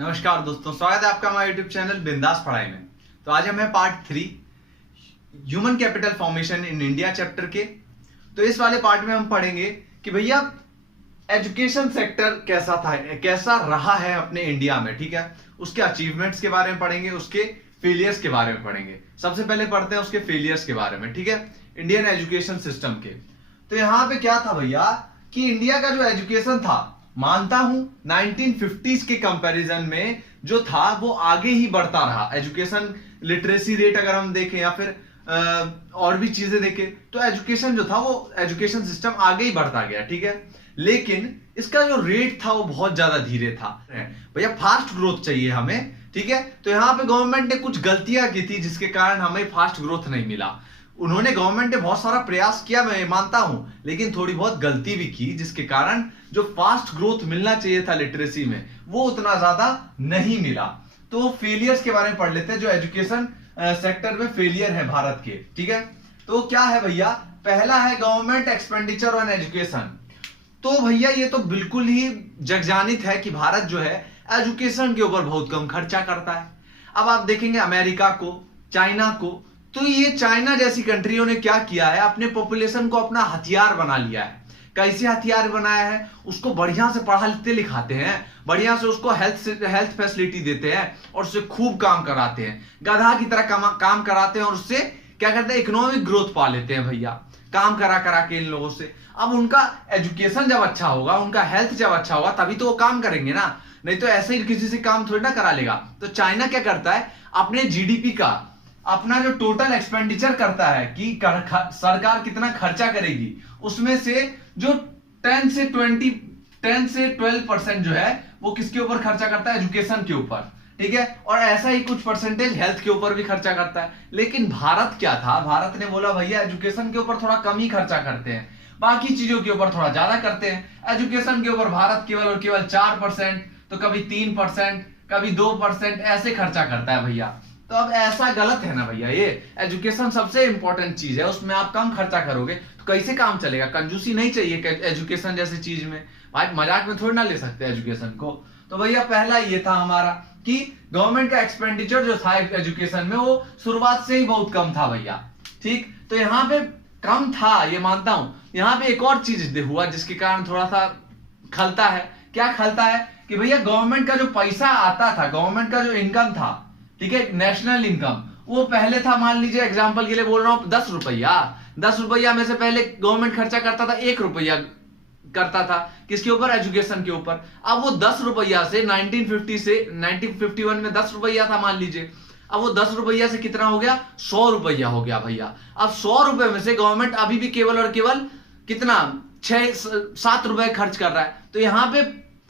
नमस्कार दोस्तों, स्वागत है आपका हमारे यूट्यूब चैनल बिंदास पढ़ाई में। तो आज हम है part 3 human capital formation in India chapter के। तो इस वाले पार्ट में हम पढ़ेंगे कि भैया एजुकेशन सेक्टर कैसा रहा है अपने इंडिया में। ठीक है, उसके अचीवमेंट्स के बारे में पढ़ेंगे, उसके फेलियर्स के बारे में पढ़ेंगे। सबसे पहले पढ़ते हैं उसके फेलियर्स के बारे में। ठीक है, इंडियन एजुकेशन सिस्टम के। तो यहां पे क्या था भैया कि इंडिया का जो एजुकेशन था, मानता हूं 1950s के कंपैरिजन में जो था वो आगे ही बढ़ता रहा। एजुकेशन लिटरेसी रेट अगर हम देखें या फिर और भी चीजें देखें तो एजुकेशन जो था वो एजुकेशन सिस्टम आगे ही बढ़ता गया। ठीक है, लेकिन इसका जो रेट था वो बहुत ज्यादा धीरे था। भैया फास्ट ग्रोथ चाहिए हमें। ठीक है, तो यहां पे गवर्नमेंट ने कुछ गलतियां की थी जिसके कारण हमें फास्ट ग्रोथ नहीं मिला। गवर्नमेंट ने बहुत सारा प्रयास किया, मैं मानता हूं, लेकिन थोड़ी बहुत गलती भी की जिसके कारण जो फास्ट ग्रोथ मिलना चाहिए था लिटरेसी में वो उतना ज्यादा नहीं मिला। तो फेलियर्स के बारे में पढ़ लेते हैं जो एजुकेशन सेक्टर में फेलियर है भारत के। ठीक है, तो क्या है भैया, पहला है गवर्नमेंट एक्सपेंडिचर ऑन एजुकेशन। तो भैया ये तो बिल्कुल ही जगजानित है कि भारत जो है एजुकेशन के ऊपर बहुत कम खर्चा करता है। अब आप देखेंगे अमेरिका को, चाइना को, तो ये चाइना जैसी कंट्रियों ने क्या किया है, अपने पॉपुलेशन को अपना हथियार बना लिया है। कैसे हथियार बनाया है, उसको बढ़िया से पढ़ाते लिखाते हैं, बढ़िया से उसको हेल्थ फैसिलिटी देते हैं और उससे खूब काम कराते हैं, गधा की तरह काम कराते हैं और उससे क्या करते हैं, इकोनॉमिक ग्रोथ पा लेते हैं भैया काम करा करा के इन लोगों से। अब उनका एजुकेशन जब अच्छा होगा, उनका हेल्थ जब अच्छा होगा तभी तो वो काम करेंगे ना, नहीं तो ऐसे ही किसी से काम थोड़ी ना करा लेगा। तो चाइना क्या करता है, अपने जीडीपी का अपना जो टोटल एक्सपेंडिचर करता है कि सरकार कितना खर्चा करेगी, उसमें से जो 10 से 12% जो है वो किसके ऊपर खर्चा करता है, एजुकेशन के ऊपर। ठीक है, और ऐसा ही कुछ परसेंटेज हेल्थ के ऊपर भी खर्चा करता है। लेकिन भारत क्या था, भारत ने बोला भैया एजुकेशन के ऊपर थोड़ा कम ही खर्चा करते हैं, बाकी चीजों के ऊपर थोड़ा ज्यादा करते हैं। एजुकेशन के ऊपर भारत केवल और केवल 4%, तो कभी 3%, कभी 2% ऐसे खर्चा करता है भैया। तो अब ऐसा गलत है ना भैया, ये एजुकेशन सबसे इंपॉर्टेंट चीज है, उसमें आप कम खर्चा करोगे तो कैसे काम चलेगा। कंजूसी नहीं चाहिए एजुकेशन जैसी चीज में, भाई मजाक में थोड़ी ना ले सकते एजुकेशन को। तो भैया पहला ये था हमारा कि गवर्नमेंट का एक्सपेंडिचर जो था एजुकेशन में वो शुरुआत से ही बहुत कम था भैया। ठीक, तो यहाँ पे कम था ये मानता हूं। यहाँ पे एक और चीज हुआ जिसके कारण थोड़ा सा खलता है। क्या खलता है कि भैया गवर्नमेंट का जो पैसा आता था, गवर्नमेंट का जो इनकम था, ठीक है, नेशनल इनकम, वो पहले था, मान लीजिए एग्जांपल के लिए बोल रहा हूं 10 रुपया में से पहले गवर्नमेंट खर्चा करता था 1 रुपया करता था किसके ऊपर, एजुकेशन के ऊपर। अब वो 10 रुपया से 1951 में 10 रुपया था मान लीजिए, अब वो 10 रुपया से कितना हो गया, 100 रुपया हो गया भैया। अब 100 रुपए में से गवर्नमेंट अभी भी केवल और केवल कितना 6-7 रुपए खर्च कर रहा है। तो यहां पे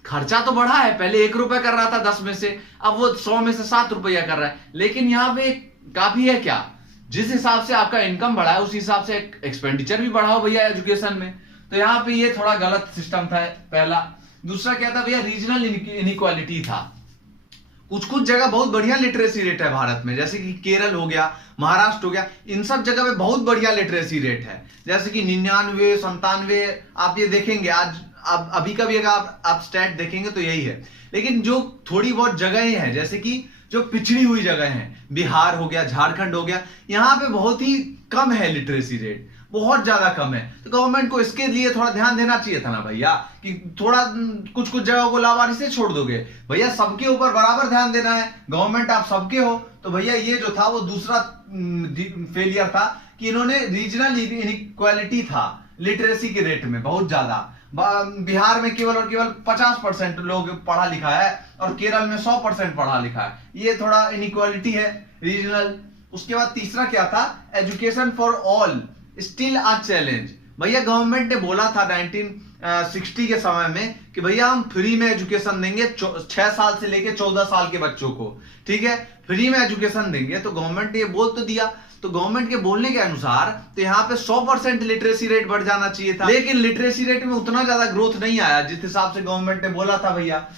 खर्चा तो बढ़ा है, पहले 1 रुपया कर रहा था 10 में से, अब वो 100 में से 7 रुपया कर रहा है। लेकिन यहाँ पे काफी है क्या, जिस हिसाब से आपका इनकम बढ़ा है उस हिसाब से एक्सपेंडिचर भी बढ़ाओ भैया एजुकेशन में। तो यहाँ पे ये थोड़ा गलत सिस्टम था पहला। दूसरा क्या था भैया, रीजनल इनइक्वालिटी था। कुछ जगह बहुत बढ़िया लिटरेसी रेट है भारत में, जैसे कि केरल हो गया, महाराष्ट्र हो गया, इन सब जगह पे बहुत बढ़िया लिटरेसी रेट है, जैसे कि 99, 97 आप ये देखेंगे आज। अब अभी का भी अगर आप स्टैट देखेंगे तो यही है। लेकिन जो थोड़ी बहुत जगहें हैं, जैसे कि जो पिछड़ी हुई जगह हैं, बिहार हो गया, झारखंड हो गया, यहाँ पे बहुत ही कम है लिटरेसी रेट, बहुत ज्यादा कम है। तो गवर्नमेंट को इसके लिए थोड़ा ध्यान देना चाहिए था ना भैया, कि थोड़ा कुछ जगहों को लावारिस से छोड़ दोगे भैया, सबके ऊपर बराबर ध्यान देना है। गवर्नमेंट आप सबके हो। तो भैया ये जो था वो दूसरा फेलियर था कि इन्होंने रीजनल इनइक्वालिटी था लिटरेसी के रेट में बहुत ज्यादा। बिहार में केवल और केवल 50% लोग पढ़ा लिखा है और केरल में 100% पढ़ा लिखा है। ये थोड़ा इनइक्वालिटी है रीजनल। उसके बाद तीसरा क्या था, education for all still a challenge. भैया गवर्नमेंट ने बोला था 1960 के समय में कि भैया हम फ्री में एजुकेशन देंगे 6 साल से लेके 14 साल के बच्चों को। ठीक है, फ्री में एजुकेशन देंगे। तो गवर्नमेंट ने ये बोल तो दिया, तो गवर्नमेंट के बोलने के अनुसार तो यहाँ पे 100% लिटरेसी रेट बढ़ जाना चाहिए था, लेकिन लिटरेसी रेट में उतना ज्यादा ग्रोथ नहीं आया जिस हिसाब से गवर्नमेंट ने बोला था भैया।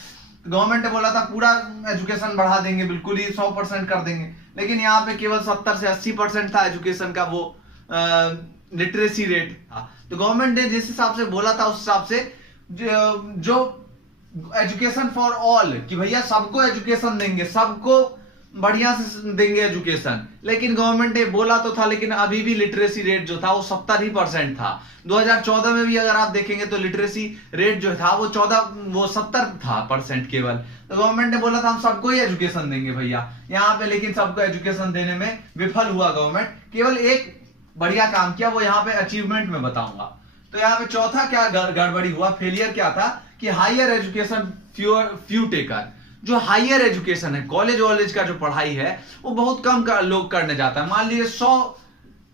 गवर्नमेंट ने बोला था पूरा एजुकेशन बढ़ा देंगे, बिल्कुल ही 100% कर देंगे, लेकिन यहाँ पे केवल 70 से 80% था एजुकेशन का वो लिटरेसी रेट। तो गवर्नमेंट ने जिस हिसाब से बोला था उस हिसाब से जो एजुकेशन फॉर ऑल, कि भैया सबको एजुकेशन देंगे, सबको बढ़िया से देंगे एजुकेशन। लेकिन गवर्नमेंट ने बोला तो था, लेकिन अभी भी लिटरेसी रेट जो था वो 70% था। 2014 में भी अगर आप देखेंगे तो लिटरेसी रेट जो था वो 70 था परसेंट केवल। तो गवर्नमेंट ने बोला था हम सबको ही एजुकेशन देंगे भैया यहाँ पे, लेकिन सबको एजुकेशन देने में विफल हुआ गवर्नमेंट। केवल एक बढ़िया काम किया, वो यहाँ पे अचीवमेंट में बताऊंगा। तो यहाँ पे चौथा क्या गड़बड़ी हुआ, फेलियर क्या था कि हायर एजुकेशन फ्यू टेकर। जो हायर एजुकेशन है, कॉलेज वॉलेज का जो पढ़ाई है वो बहुत कम लोग करने जाता है। मान लीजिए 100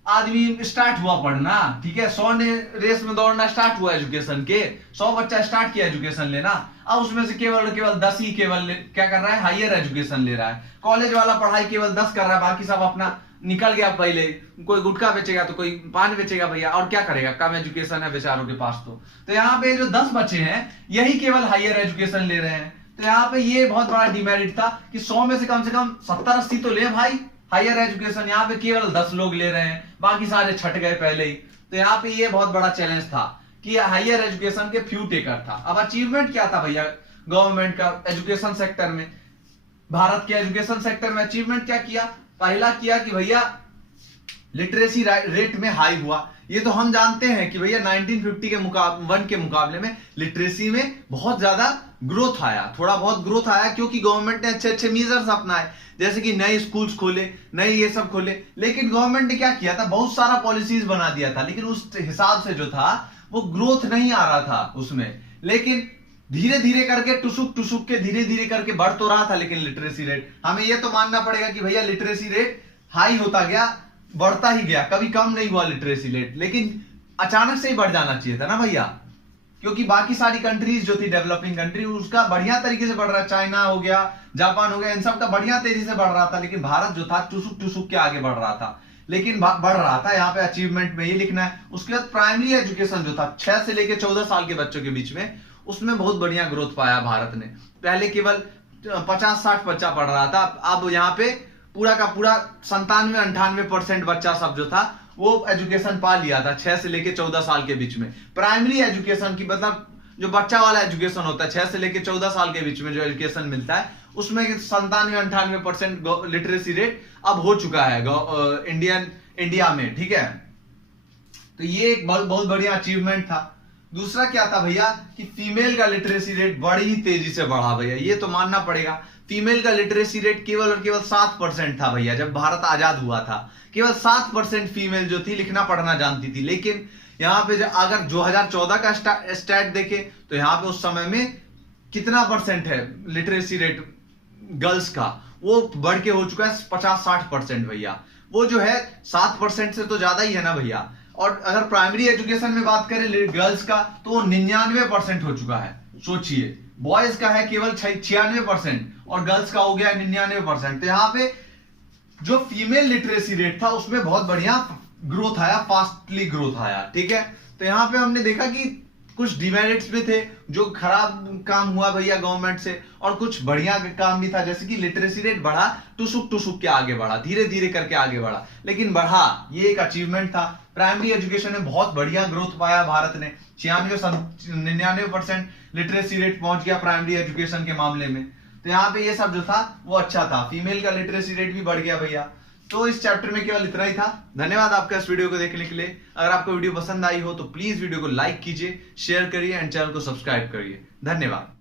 आदमी स्टार्ट हुआ पढ़ना, ठीक है, 100 ने रेस में दौड़ना स्टार्ट हुआ एजुकेशन के, 100 बच्चा स्टार्ट किया एजुकेशन लेना, अब उसमें से केवल 10 ही क्या कर रहा है, हायर एजुकेशन ले रहा है। कॉलेज वाला पढ़ाई केवल 10 कर रहा है, बाकी सब अपना निकल गया। पहले कोई गुटखा बेचेगा तो कोई पान बेचेगा भैया, और क्या करेगा, कम एजुकेशन है बेचारों के पास। तो यहाँ पे जो 10 बच्चे हैं यही केवल हायर एजुकेशन ले रहे हैं। तो यहाँ पे ये बहुत बड़ा डिमेरिट था कि 100 में से कम 70-80 तो ले भाई हायर एजुकेशन, यहाँ पे केवल 10 लोग ले रहे हैं, बाकी सारे छट गए पहले ही। तो यहाँ पे ये बहुत बड़ा चैलेंज था कि हायर एजुकेशन के फ्यू टेकर था। अब अचीवमेंट क्या था भैया गवर्नमेंट का एजुकेशन सेक्टर में, भारत के एजुकेशन सेक्टर में अचीवमेंट क्या किया, पहला किया कि भैया लिटरेसी रेट में हाई हुआ। ये तो हम जानते हैं कि भैया 1950 के मुकाबले में लिटरेसी में बहुत ज्यादा ग्रोथ आया, थोड़ा बहुत ग्रोथ आया, क्योंकि गवर्नमेंट ने अच्छे अच्छे मेजर्स अपनाए, जैसे कि नए स्कूल्स खोले, नए ये सब खोले। लेकिन गवर्नमेंट ने क्या किया था, बहुत सारा पॉलिसीज बना दिया था, लेकिन उस हिसाब से जो था वो ग्रोथ नहीं आ रहा था उसमें। लेकिन धीरे धीरे करके टुसुक के धीरे धीरे करके बढ़ तो रहा था। लेकिन लिटरेसी रेट, हमें ये तो मानना पड़ेगा कि भैया लिटरेसी रेट हाई होता गया, बढ़ता ही गया, कभी कम नहीं हुआ लिटरेसी रेट। लेकिन अचानक से ही बढ़ जाना चाहिए था ना भैया, क्योंकि बाकी सारी कंट्रीज जो थी डेवलपिंग कंट्री, उसका बढ़िया तरीके से बढ़ रहा, चाइना हो गया, जापान हो गया, इन सब का बढ़िया तेजी से बढ़ रहा था। लेकिन भारत जो था टुसुक के आगे बढ़ रहा था, लेकिन बढ़ रहा था। यहाँ पे अचीवमेंट में ये लिखना है। उसके बाद प्राइमरी एजुकेशन जो था 6 से लेकर 14 साल के बच्चों के बीच में, उसमें बहुत बढ़िया ग्रोथ पाया भारत ने। पहले केवल 50-60 बच्चा पढ़ रहा था, अब यहाँ पे पूरा का पूरा 97-98% बच्चा सब जो था वो एजुकेशन पा लिया था 6 से लेके 14 साल के बीच में। प्राइमरी एजुकेशन की मतलब जो बच्चा वाला एजुकेशन होता है 6 से लेके 14 साल के बीच में जो एजुकेशन मिलता है, उसमें 97-98% लिटरेसी रेट अब हो चुका है इंडिया में, ठीक है। तो ये एक बहुत बढ़िया अचीवमेंट था। दूसरा क्या था भैया कि फीमेल का लिटरेसी रेट बड़ी तेजी से बढ़ा भैया, ये तो मानना पड़ेगा। फीमेल का लिटरेसी रेट केवल और केवल 7% था भैया, जब भारत आजाद हुआ था केवल 7% फीमेल जो थी लिखना पढ़ना जानती थी। लेकिन यहाँ पे अगर 2014 का स्टैट देखे तो यहाँ पे उस समय में कितना परसेंट है लिटरेसी रेट गर्ल्स का, वो बढ़ के हो चुका है 50-60% भैया। वो जो है 7% से तो ज्यादा ही है ना भैया। और अगर प्राइमरी एजुकेशन में बात करें गर्ल्स का तो वो 99% हो चुका है। सोचिए, बॉयज का है केवल 96% और गर्ल्स का हो गया 99%। तो यहाँ पे जो फीमेल लिटरेसी रेट था उसमें बहुत बढ़िया ग्रोथ आया, फास्टली ग्रोथ आया, ठीक है। तो यहाँ पे हमने देखा कि कुछ डिमेरिट्स भी थे, जो खराब काम हुआ भैया गवर्नमेंट से, और कुछ बढ़िया काम भी था, जैसे कि लिटरेसी रेट बढ़ा, टुसुक के आगे बढ़ा, धीरे धीरे करके आगे बढ़ा, लेकिन बढ़ा, ये एक अचीवमेंट था। प्राइमरी एजुकेशन में बहुत बढ़िया ग्रोथ पाया भारत ने, 96-99% लिटरेसी रेट पहुंच गया प्राइमरी एजुकेशन के मामले में। तो यहाँ पे ये सब जो था वो अच्छा था, फीमेल का लिटरेसी रेट भी बढ़ गया भैया। तो इस चैप्टर में केवल इतना ही था। धन्यवाद आपका इस वीडियो को देखने के लिए। अगर आपको वीडियो पसंद आई हो तो प्लीज वीडियो को लाइक कीजिए, शेयर करिए एंड चैनल को सब्सक्राइब करिए। धन्यवाद।